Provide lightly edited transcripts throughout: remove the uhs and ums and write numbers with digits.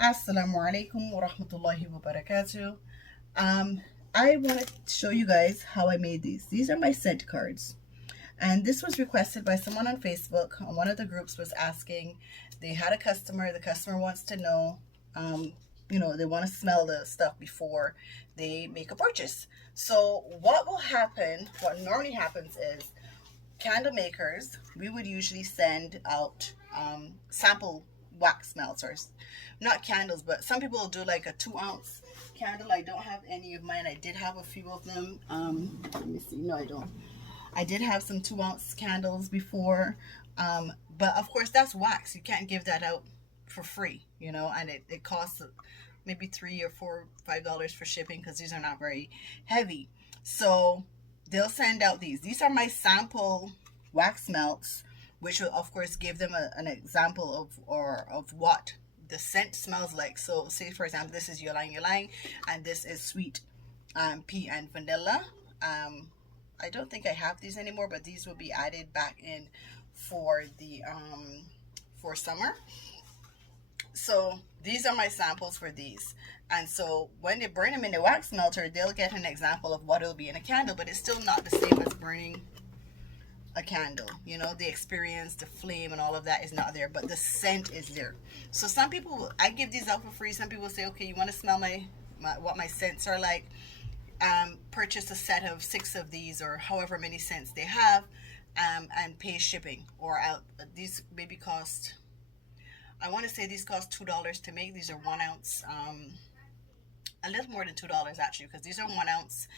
Assalamu alaikum wa rahmatullahi wa barakatuh. Um, I want to show you guys how I made these. These are my scent cards. And this was requested by someone on Facebook. One of the groups was asking, they had a customer, the customer wants to know, um, they want to smell the stuff before they make a purchase. So what will happen, what normally happens is candle makers, we would usually send out sample wax melts, or not candles, but some people will do like a 2 ounce candle. I don't have any of mine. I did have a few of them. Let me see. No, I don't. I did have some 2 ounce candles before. But of course, that's wax. You can't give that out for free, and it costs maybe $3 or $4, $5 for shipping because these are not very heavy. So they'll send out these. These are my sample wax melts, which will of course give them an example of what the scent smells like. So say for example, this is ylang ylang, and this is sweet pea and vanilla. I don't think I have these anymore, but these will be added back in for the for summer. So these are my samples for these. And so when they burn them in the wax melter, they'll get an example of what it'll be in a candle, but it's still not the same as burning a candle. The experience, the flame, and all of that is not there, but the scent is there. So some people, I give these out for free. Some people say, okay, you want to smell what my scents are like, purchase a set of 6 of these or however many scents they have, and pay shipping. Or these maybe cost, I want to say these cost $2 to make. These are 1 ounce, a little more than $2 actually, because these are 1 ounce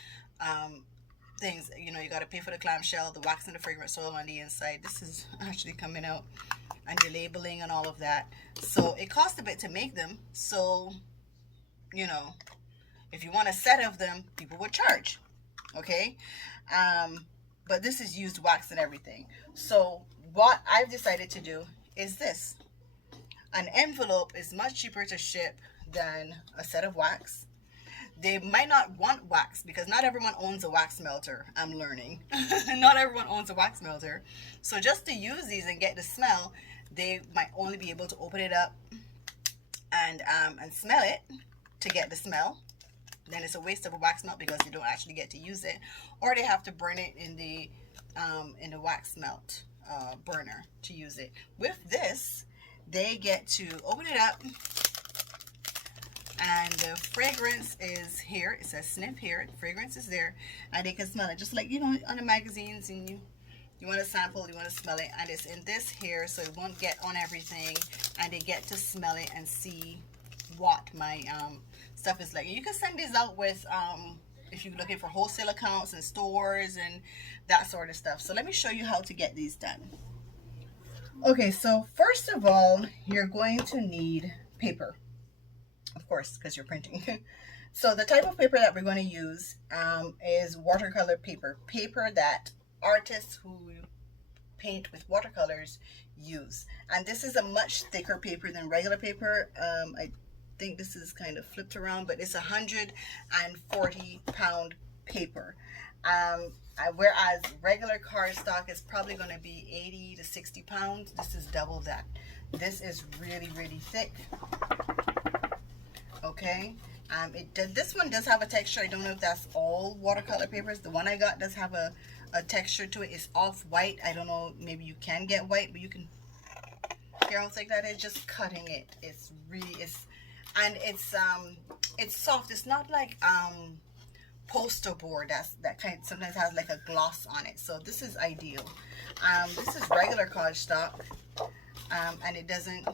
things. You got to pay for the clamshell, the wax, and the fragrance oil on the inside. This is actually coming out, and the labeling and all of that. So it costs a bit to make them. So, if you want a set of them, people would charge. Okay, but this is used wax and everything. So what I've decided to do is this. An envelope is much cheaper to ship than a set of wax. They might not want wax because not everyone owns a wax melter. I'm learning. Not everyone owns a wax melter. So just to use these and get the smell, they might only be able to open it up and smell it to get the smell. Then it's a waste of a wax melt because you don't actually get to use it, or they have to burn it in the wax melt burner to use it. With this, they get to open it up, and the fragrance is here. It says sniff here. The fragrance is there, and they can smell it just like on the magazines, and you want to sample, you want to smell it, and it's in this here, so it won't get on everything, and they get to smell it and see what my stuff is like. And you can send these out with if you're looking for wholesale accounts and stores and that sort of stuff. So let me show you how to get these done. Okay, so first of all, you're going to need paper, of course, because you're printing. So the type of paper that we're going to use is watercolor paper that artists who paint with watercolors use. And this is a much thicker paper than regular paper. I think this is kind of flipped around, but it's 140-pound paper. Whereas regular cardstock is probably going to be 80 to 60 pounds. This is double that. This is really, really thick. Okay. This one does have a texture. I don't know if that's all watercolor papers. The one I got does have a texture to it. It's off white. I don't know. Maybe you can get white, but you can hear how thick that is. Just cutting it. It's soft. It's not like poster board that kind sometimes has like a gloss on it. So this is ideal. This is regular cardstock, and it doesn't,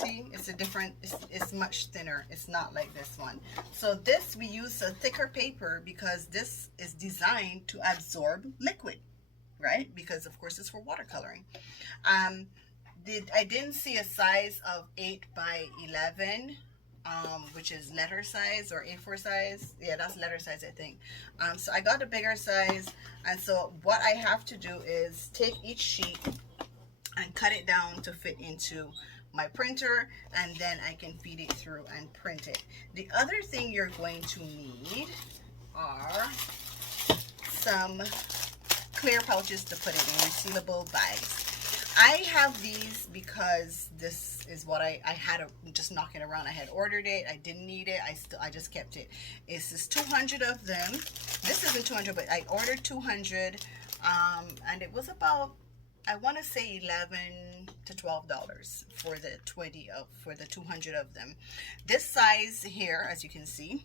see, it's much thinner. It's not like this one. So this, we use a thicker paper because this is designed to absorb liquid, right? Because of course it's for watercoloring. I didn't see a size of 8 by 11, which is letter size, or A4 size. Yeah, that's letter size, I think. So I got a bigger size, and so what I have to do is take each sheet and cut it down to fit into my printer, and then I can feed it through and print it. The other thing you're going to need are some clear pouches to put it in, resealable bags. I have these because this is what I had just knocking around. I had ordered it. I didn't need it. I just kept it. It's just 200 of them. This isn't 200, but I ordered 200, and it was about, I want to say $11 to $12 for the 200 of them. This size here, as you can see,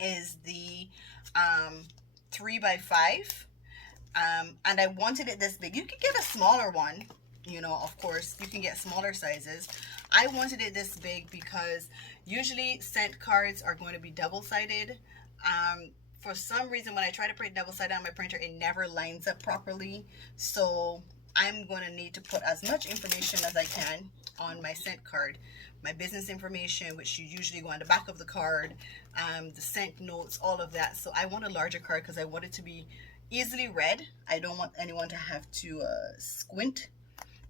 is the 3x5, and I wanted it this big. You could get a smaller one, you know, of course you can get smaller sizes. I wanted it this big because usually scent cards are going to be double-sided. For some reason, when I try to print double-sided on my printer, it never lines up properly. So I'm going to need to put as much information as I can on my scent card. My business information, which you usually go on the back of the card, the scent notes, all of that. So I want a larger card because I want it to be easily read. I don't want anyone to have to squint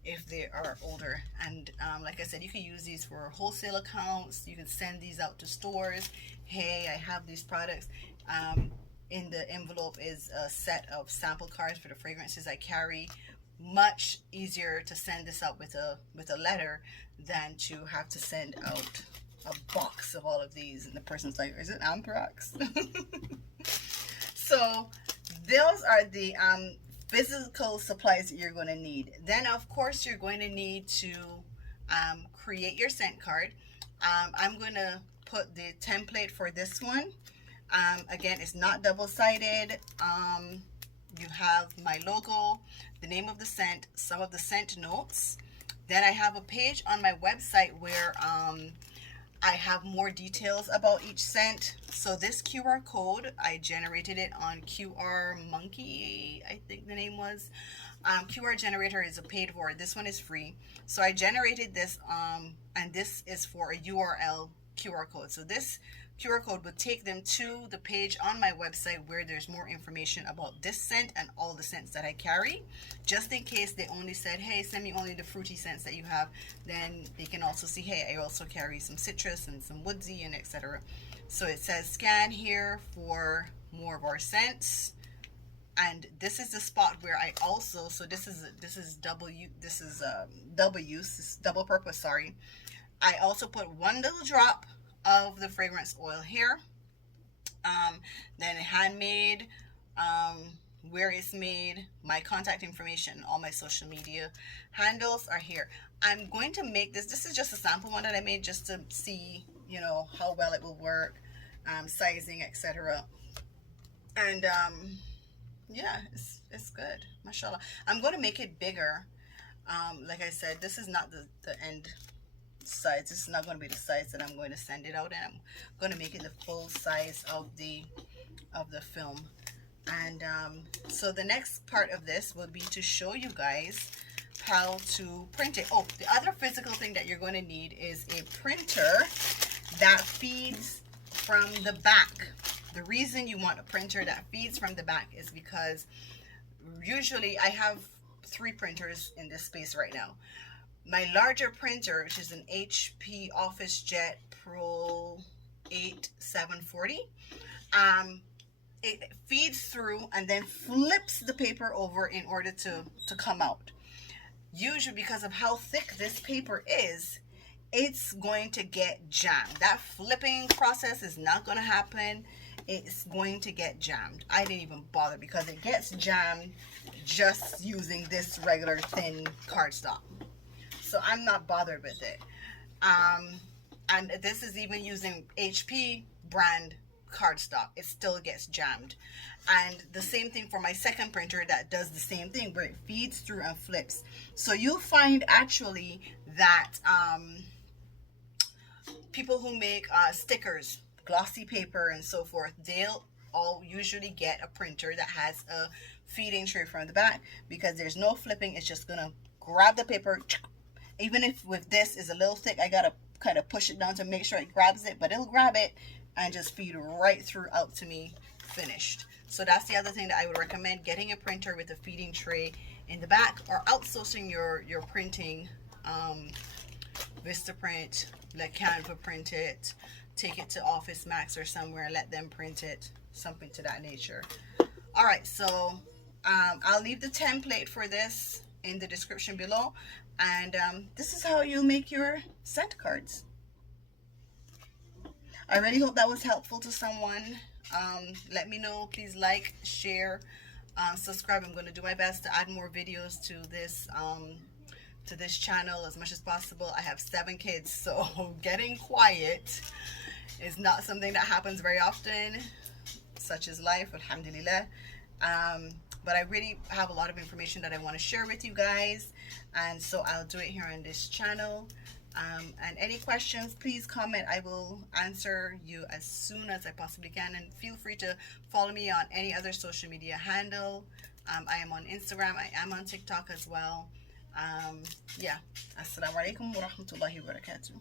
if they are older. And like I said, you can use these for wholesale accounts. You can send these out to stores. Hey, I have these products. In the envelope is a set of sample cards for the fragrances I carry. Much easier to send this out with a letter than to have to send out a box of all of these, and the person's like, is it anthrax? So those are the physical supplies that you're going to need. Then of course you're going to need to create your scent card. I'm going to put the template for this one. Again, it's not double-sided. You have my logo, the name of the scent, some of the scent notes. Then I have a page on my website where I have more details about each scent. So this QR code, I generated it on QR Monkey, I think the name was. QR generator is a paid for. This one is free. So I generated this, and this is for a URL QR code. So this QR code would take them to the page on my website where there's more information about this scent and all the scents that I carry. Just in case they only said, hey, send me only the fruity scents that you have, then they can also see, hey, I also carry some citrus and some woodsy and etc. So it says scan here for more of our scents. And this is the spot where I also, so this is double use, this is double purpose, sorry. I also put one little drop of the fragrance oil here. Then handmade, where it's made, my contact information, all my social media handles are here. I'm going to make this is just a sample one that I made just to see, you know, how well it will work, sizing, etc. And yeah, it's good, mashallah. I'm going to make it bigger. Like I said, this is not the end size. This is not going to be the size that I'm going to send it out, and I'm going to make it the full size of the film. And so the next part of this will be to show you guys how to print it. Oh, the other physical thing that you're going to need is a printer that feeds from the back. The reason you want a printer that feeds from the back is because usually I have 3 printers in this space right now. My larger printer, which is an HP OfficeJet Pro 8740, it feeds through and then flips the paper over in order to come out. Usually, because of how thick this paper is, it's going to get jammed. That flipping process is not going to happen. It's going to get jammed. I didn't even bother because it gets jammed just using this regular thin cardstock. So I'm not bothered with it. And this is even using HP brand cardstock. It still gets jammed. And the same thing for my second printer that does the same thing where it feeds through and flips. So you'll find actually that people who make stickers, glossy paper and so forth, they'll all usually get a printer that has a feeding tray from the back because there's no flipping. It's just gonna grab the paper. Even if with this is a little thick, I gotta kind of push it down to make sure it grabs it, but it'll grab it and just feed right through out to me finished. So that's the other thing that I would recommend, getting a printer with a feeding tray in the back, or outsourcing your printing, Vistaprint, let Canva print it, take it to Office Max or somewhere, let them print it, something to that nature. All right, so I'll leave the template for this in the description below, And this is how you make your scent cards. I really hope that was helpful to someone. Let me know. Please like, share, subscribe. I'm going to do my best to add more videos to this channel as much as possible. I have 7 kids, so getting quiet is not something that happens very often. Such is life, alhamdulillah. But I really have a lot of information that I want to share with you guys, and so I'll do it here on this channel. And any questions, please comment. I will answer you as soon as I possibly can, and feel free to follow me on any other social media handle. I am on Instagram, I am on TikTok as well. Yeah. Assalamu alaikum wa rahmatullahi wa barakatuh.